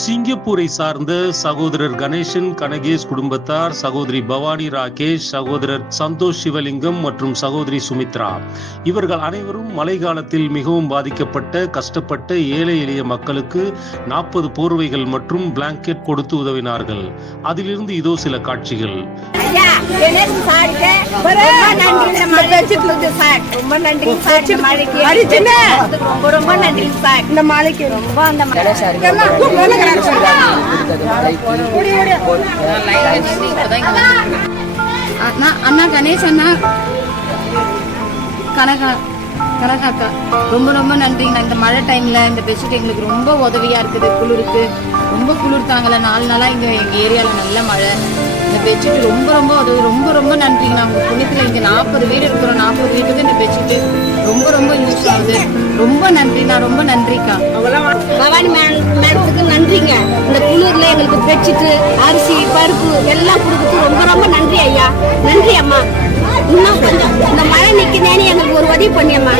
சிங்கப்பூரை சார்ந்த சகோதரர் கணேசன் கனகேஷ் குடும்பத்தார், சகோதரி பவானி ராகேஷ், சகோதரர் சந்தோஷ் சிவலிங்கம் மற்றும் சகோதரி சுமித்ரா இவர்கள் அனைவரும் மழை காலத்தில் மிகவும் பாதிக்கப்பட்ட கஷ்டப்பட்ட ஏழை எளிய மக்களுக்கு 40 போர்வைகள் மற்றும் பிளாங்கெட் கொடுத்து உதவினார்கள். அதிலிருந்து இதோ சில காட்சிகள். அண்ணா கணேஷ் அண்ணா கனகாக்கா ரொம்ப ரொம்ப நன்றிங்க. இந்த மழை டைம்ல இந்த பெட்ஷீட் எங்களுக்கு ரொம்ப உதவியா இருக்குது. குளிருக்கு ரொம்ப குளிர் தாங்கல. 4 நாளா இங்க எங்க ஏரியால நல்ல மழை. இந்த பெட்ஷீட் ரொம்ப ரொம்ப உதவி. ரொம்ப ரொம்ப நன்றிங்க. உங்க புண்ணியத்துல இங்க 40 வீடு இருக்கிறோம். 40 வீட்டுக்கு இந்த பெட்ஷீட் ரொம்ப ரொம்ப யூஸ் ஆகுது. ரொம்ப நன்றி. நான் ரொம்ப நன்றிக்கா. பவானி மேடத்துக்கு நன்றிங்க. இந்த குளிர்ல எங்களுக்கு பெட்ஷீட், அரிசி, பருப்பு எல்லாம் கொடுக்குறது ரொம்ப ரொம்ப நன்றி ஐயா. நன்றி அம்மா. இன்னும் கொஞ்சம் இந்த மழை நிற்குதேன்னு எங்களுக்கு ஒரு உதவி பண்ணியம்மா.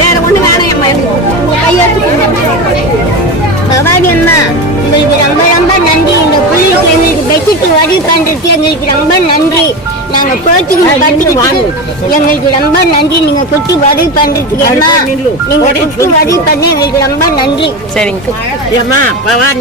வேற ஒண்ணு வேணாம் அம்மா. எங்களுக்கு கையெழுத்து பவானி அம்மா, உங்களுக்கு ரொம்ப ரொம்ப நன்றி. இந்த குளிருக்கு எங்களுக்கு பெட்ஷீட் உதவி பண்றதுக்கு எங்களுக்கு ரொம்ப நன்றி. நாங்க எங்களுக்கு ரொம்ப நன்றி. நீங்க குட்டி உதவி பண்றதுக்கு அம்மா, நீங்க குட்டி உதவி பண்ண எங்களுக்கு ரொம்ப நன்றி. சரிங்க அம்மா. பவானி